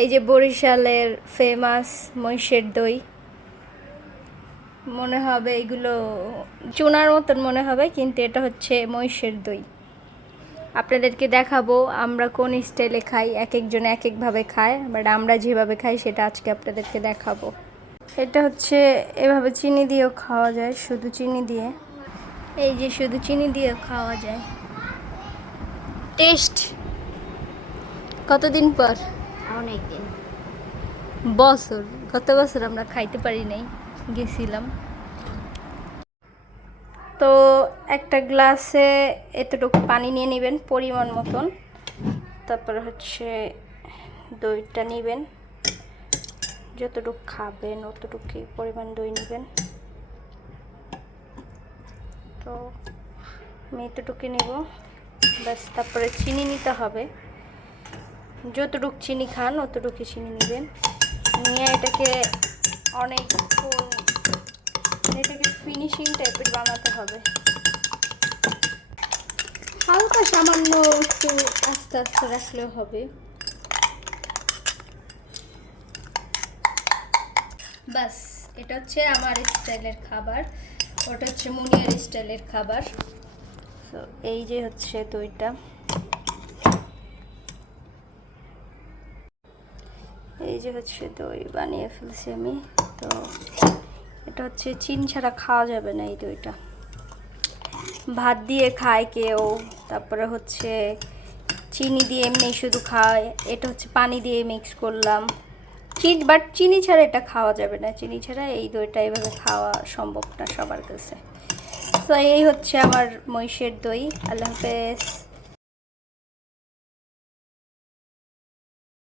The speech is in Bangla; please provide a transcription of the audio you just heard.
এই যে বরিশালের ফেমাস মহিষের দই, মনে হবে এগুলো চুনার মতন মনে হবে, কিন্তু এটা হচ্ছে মহিষের দই। আপনাদেরকে দেখাবো আমরা কোন স্টাইলে খাই, এক একজন এক একভাবে খায়, বাট আমরা যেভাবে খাই সেটা আজকে আপনাদেরকে দেখাবো। এটা হচ্ছে এভাবে চিনি দিয়েও খাওয়া যায়, শুধু চিনি দিয়ে, এই যে শুধু চিনি দিয়েও খাওয়া যায়। টেস্ট কতদিন পর? অনেকদিন, বছর, গত বছর আমরা খাইতে পারি নাই, গেছিলাম। তো একটা গ্লাসে এতটুকু পানি নিয়ে নেবেন পরিমাণ মতন, তারপরে হচ্ছে দইটা নেবেন, যতটুকু খাবেন অতটুকুই পরিমাণ দই নেবেন। তো আমি এতটুকু নেব ব্যাস। তারপরে চিনি নিতে হবে, যতটুকু চিনি খান অতটুকু চিনি নেবেন, নিয়ে এটাকে অনেকক্ষণ এটাকে ফিনিশিং টাইপের বানাতে হবে। হালকা সামান্য একটু আস্তে আস্তে রাখলেও হবে। বাস, এটা হচ্ছে আমার স্টাইলের খাবার, ওটা হচ্ছে মুনিয়ার স্টাইলের খাবার। তো এই যে হচ্ছে দইটা, এই যে হচ্ছে দই বানিয়ে ফেলছি আমি। তো এটা হচ্ছে চিনি ছাড়া খাওয়া যাবে না এই দইটা। ভাত দিয়ে খায় কেউ, তারপরে হচ্ছে চিনি দিয়ে এমনি শুধু খায়, এটা হচ্ছে পানি দিয়ে মিক্স করলাম। বাট চিনি ছাড়া এটা খাওয়া যাবে না, চিনি ছাড়া এই দইটা এইভাবে খাওয়া সম্ভব না সবার কাছে। তো এই হচ্ছে আমার মহিষের দই। আল্লাহ হাফেজ।